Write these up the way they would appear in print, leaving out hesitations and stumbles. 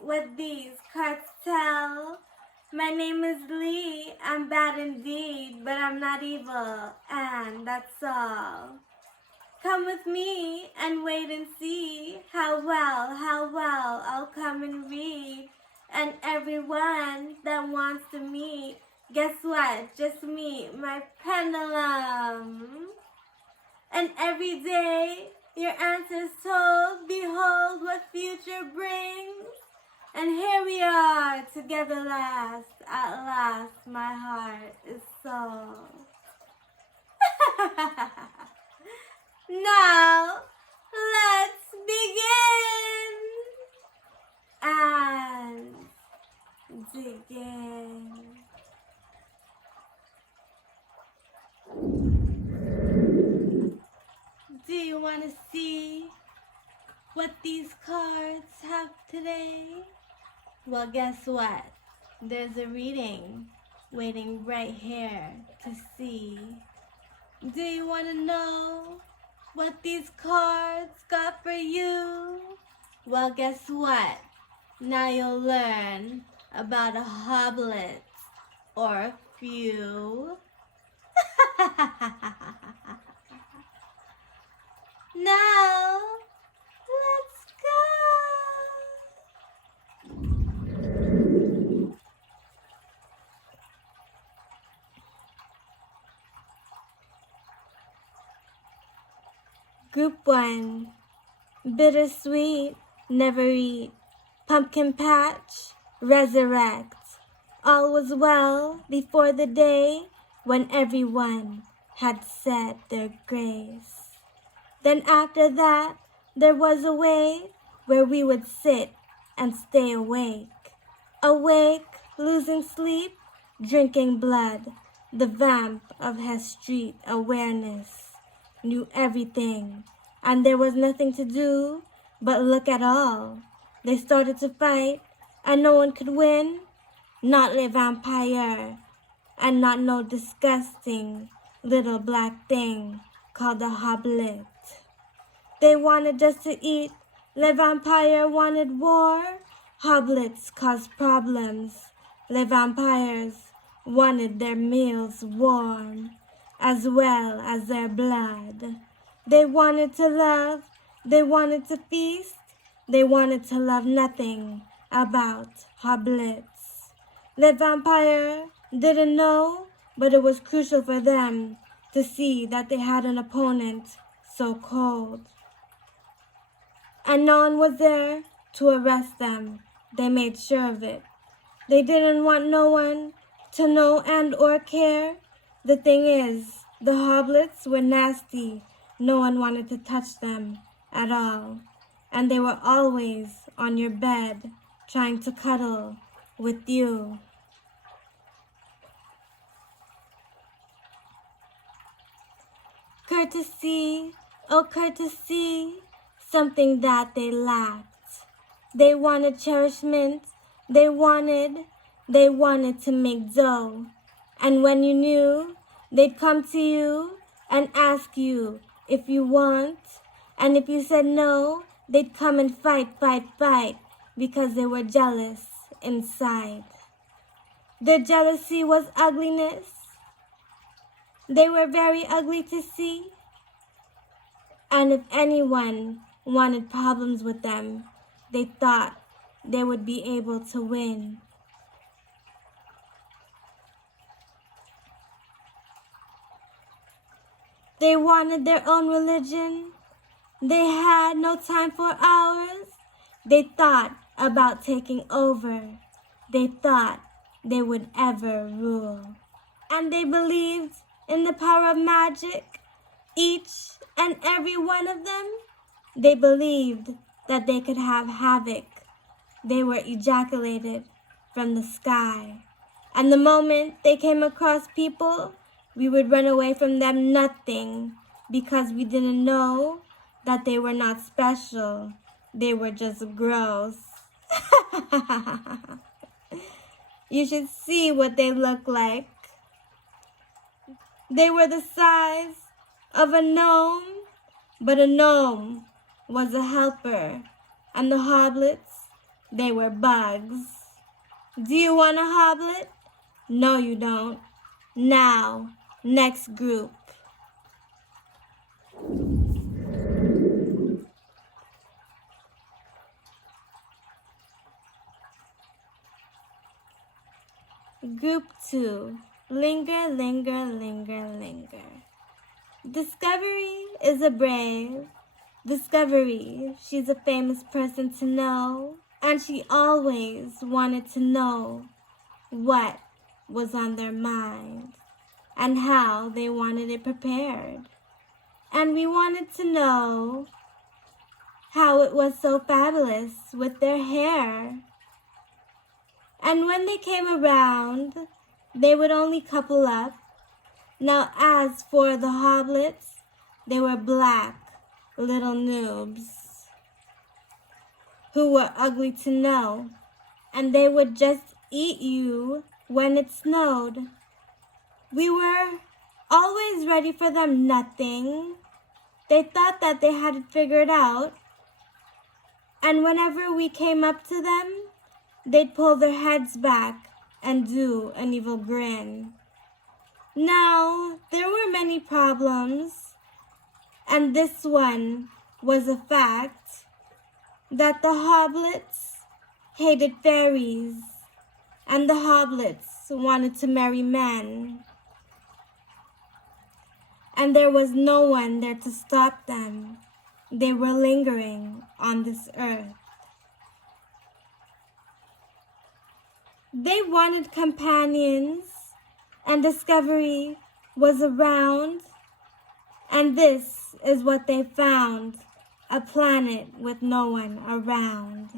what these cards tell. My name is Lee, I'm bad indeed, but I'm not evil, and that's all. Come with me and wait and see how well I'll come and read. And everyone that wants to meet, guess what? Just meet my pendulum. And every day your answer's told, behold what future brings. And here we are together last, at last my heart is sold. Now, let's begin and dig in. Do you want to see what these cards have today? Well, guess what? There's a reading waiting right here to see. Do you want to know what these cards got for you? Well, guess what? Now you'll learn about a hoblet or a few. Now, let's go. Group 1. Bittersweet, never eat. Pumpkin patch, resurrect. All was well before the day when everyone had said their grace. Then after that, there was a way where we would sit and stay awake. Awake, losing sleep, drinking blood. The vamp of his street awareness knew everything, and there was nothing to do but look at all. They started to fight, and no one could win. Not Le Vampire, and not no disgusting little black thing called a hoblet. They wanted just to eat. Le Vampire wanted war. Hoblets caused problems. Le Vampires wanted their meals warm, as well as their blood. They wanted to love. They wanted to feast. They wanted to love nothing about hoblets. Le Vampire didn't know, but it was crucial for them to see that they had an opponent so cold. And no one was there to arrest them. They made sure of it. They didn't want no one to know and or care. The thing is, the hoblets were nasty. No one wanted to touch them at all. And they were always on your bed trying to cuddle with you. Courtesy, oh courtesy, something that they lacked. They wanted cherishment, they wanted to make dough. And when you knew, they'd come to you and ask you if you want. And if you said no, they'd come and fight, because they were jealous inside. Their jealousy was ugliness. They were very ugly to see. And if anyone wanted problems with them, they thought they would be able to win. They wanted their own religion. They had no time for ours. They thought about taking over. They thought they would ever rule. And they believed in the power of magic. Each and every one of them, they believed that they could have havoc. They were ejaculated from the sky. And the moment they came across people, we would run away from them nothing, because we didn't know that they were not special. They were just gross. You should see what they look like. They were the size of a gnome, but a gnome was a helper, and the hoblets They were bugs. Do you want a hoblet? No, you don't. Now, next group. Group 2. Linger, linger, linger, linger. Discovery is a brave. Discovery, she's a famous person to know. And she always wanted to know what was on their mind and how they wanted it prepared. And we wanted to know how it was so fabulous with their hair. And when they came around, they would only couple up. Now as for the hoblets, they were black little noobs who were ugly to know, and they would just eat you when it snowed. We were always ready for them nothing. They thought that they had it figured out, and whenever we came up to them, they'd pull their heads back and do an evil grin. Now, there were many problems, and this one was a fact, that the hoblets hated fairies, and the hoblets wanted to marry men. And there was no one there to stop them. They were lingering on this earth. They wanted companions, and discovery was around, and this is what they found, a planet with no one around.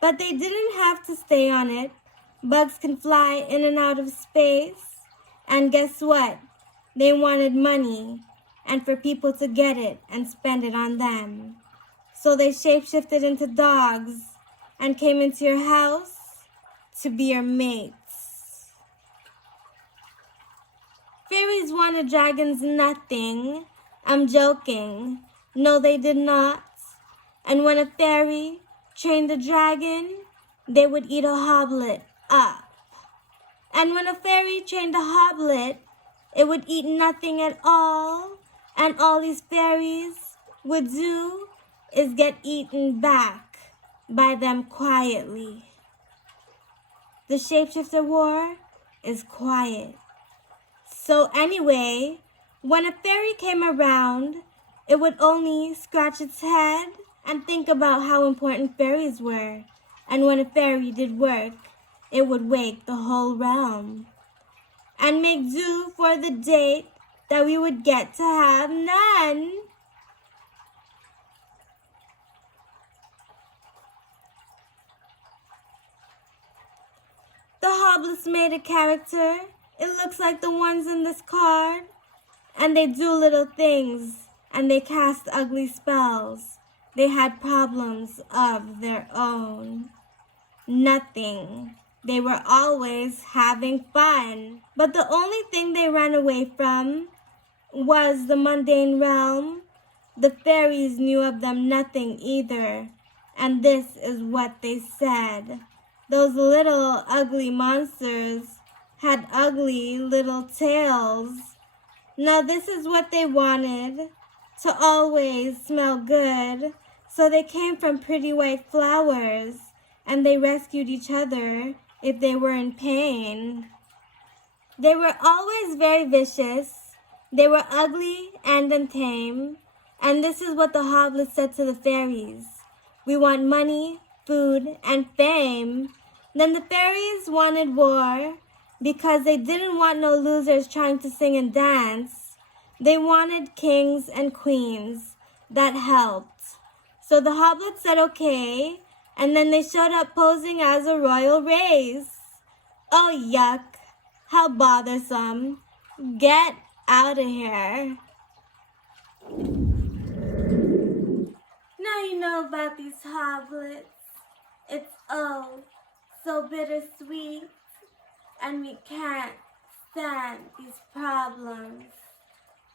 But they didn't have to stay on it. Bugs can fly in and out of space, and guess what? They wanted money, and for people to get it and spend it on them. So they shapeshifted into dogs, and came into your house to be your mates. Fairies wanted dragons nothing. I'm joking. No, they did not. And when a fairy trained a dragon, they would eat a hoblet up. And when a fairy trained a hoblet, it would eat nothing at all. And all these fairies would do is get eaten back by them quietly. The shapeshifter war is quiet. So anyway, when a fairy came around, it would only scratch its head and think about how important fairies were. And when a fairy did work, it would wake the whole realm and make do for the date that we would get to have none. The hoblets made a character. It looks like the ones in this card. And they do little things, and they cast ugly spells. They had problems of their own. Nothing. They were always having fun. But the only thing they ran away from was the mundane realm. The fairies knew of them nothing either. And this is what they said. Those little ugly monsters had ugly little tails. Now this is what they wanted, to always smell good. So they came from pretty white flowers, and they rescued each other if they were in pain. They were always very vicious. They were ugly and untame. And this is what the hoblets said to the fairies. We want money, food, and fame. Then the fairies wanted war, because they didn't want no losers trying to sing and dance. They wanted kings and queens. That helped. So the hoblets said okay, and then they showed up posing as a royal race. Oh, yuck. How bothersome. Get out of here. Now you know about these hoblets. It's oh so bittersweet. And we can't stand these problems,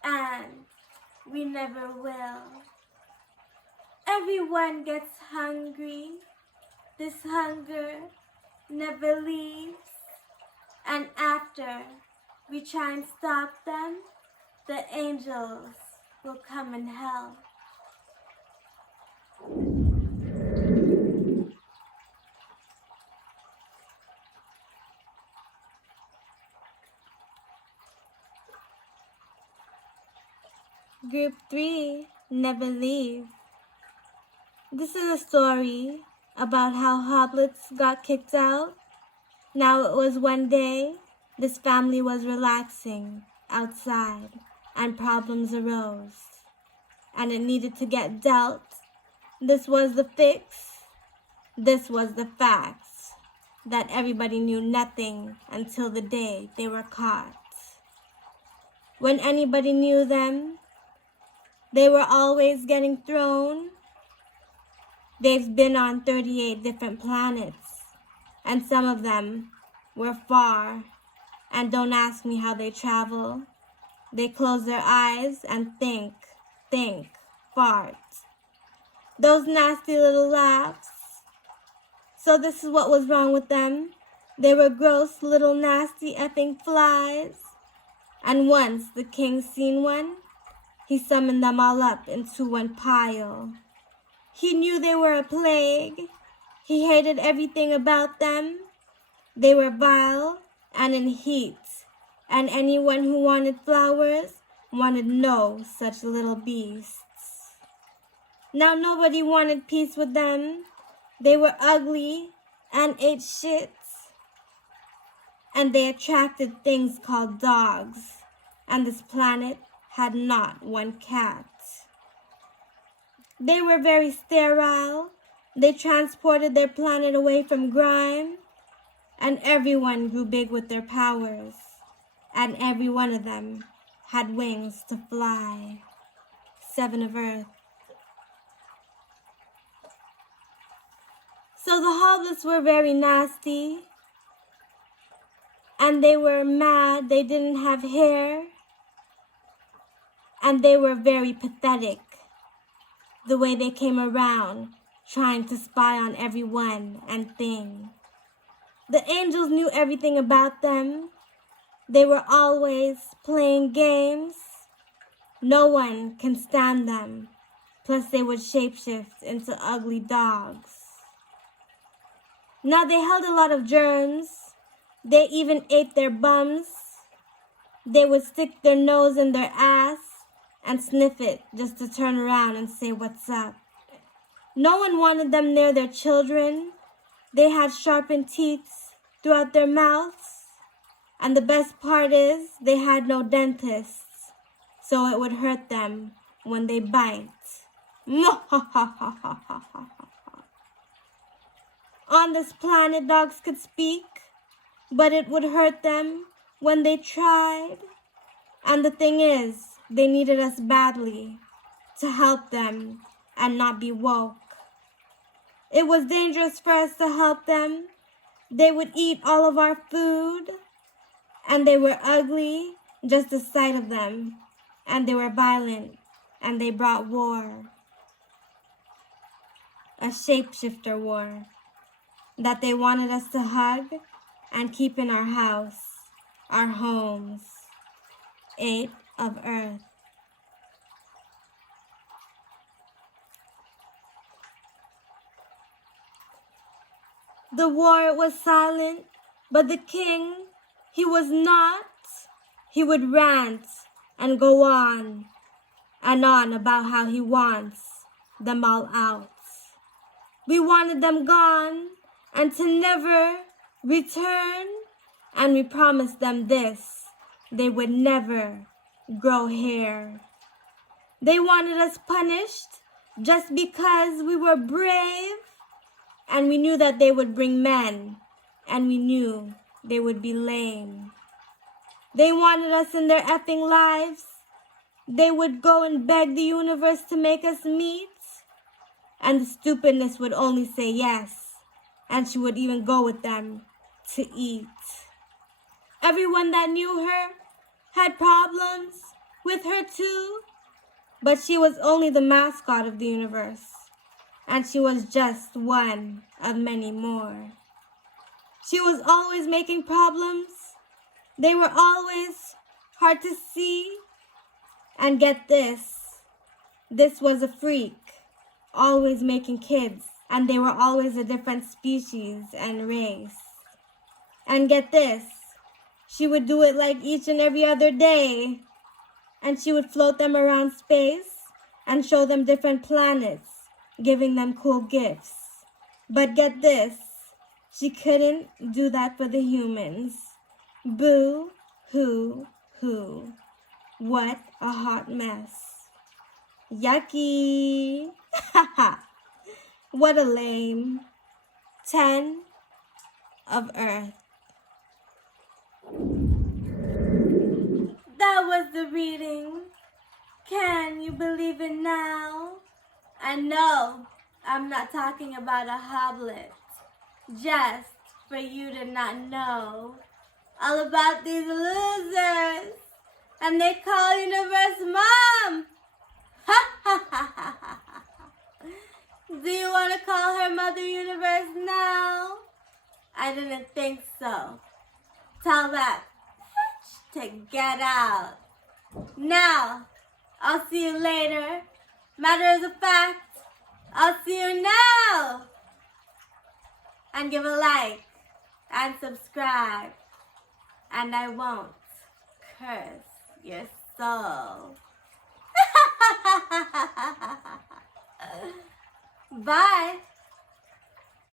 and we never will. Everyone gets hungry. This hunger never leaves, and after we try and stop them, the angels will come and help. Group 3, Never Leave. This is a story about how hoplets got kicked out. Now it was one day, this family was relaxing outside and problems arose. And it needed to get dealt. This was the fix. This was the facts. That everybody knew nothing until the day they were caught. When anybody knew them, they were always getting thrown. They've been on 38 different planets, and some of them were far. And don't ask me how they travel. They close their eyes and think, fart. Those nasty little laughs. So this is what was wrong with them. They were gross little nasty effing flies. And once the king seen one, he summoned them all up into one pile. He knew they were a plague. He hated everything about them. They were vile and in heat, and anyone who wanted flowers wanted no such little beasts. Now nobody wanted peace with them. They were ugly and ate shit, and they attracted things called dogs, and this planet had not one cat. They were very sterile. They transported their planet away from grime, and everyone grew big with their powers, and every one of them had wings to fly. 7 of Earth. So the hobbits were very nasty, and they were mad they didn't have hair, and they were very pathetic, the way they came around trying to spy on everyone and thing. The angels knew everything about them. They were always playing games. No one can stand them. Plus they would shapeshift into ugly dogs. Now they held a lot of germs. They even ate their bums. They would stick their nose in their ass and sniff it just to turn around and say what's up. No one wanted them near their children. They had sharpened teeth throughout their mouths. And the best part is they had no dentists, so it would hurt them when they bite. On this planet, dogs could speak, but it would hurt them when they tried. And the thing is, they needed us badly to help them and not be woke. It was dangerous for us to help them. They would eat all of our food, and they were ugly, just the sight of them. And they were violent, and they brought war. A shapeshifter war that they wanted us to hug and keep in our house, our homes. 8 of Earth. The war was silent, but the king, he was not. He would rant and go on and on about how he wants them all out. We wanted them gone and to never return, and we promised them this: they would never grow hair. They wanted us punished just because we were brave, and we knew that they would bring men, and we knew they would be lame. They wanted us in their effing lives. They would go and beg the universe to make us meet, and the stupidness would only say yes, and she would even go with them to eat. Everyone that knew her had problems with her too, but she was only the mascot of the universe. and she was just one of many more. She was always making problems. They were always hard to see. And get this was a freak, always making kids, and they were always a different species and race. And get this, she would do it like each and every other day, and she would float them around space and show them different planets, giving them cool gifts. But get this, she couldn't do that for the humans. Boo, hoo, hoo. What a hot mess. Yucky. What a lame. 10 of Earth. That was the reading. Can you believe it now? And no, I'm not talking about a hoblet. Just for you to not know all about these losers. And they call Universe Mom. Do you want to call her Mother Universe now? I didn't think so. Tell that to get out. Now, I'll see you later. Matter of fact, I'll see you now. And give a like and subscribe. And I won't curse your soul. Bye.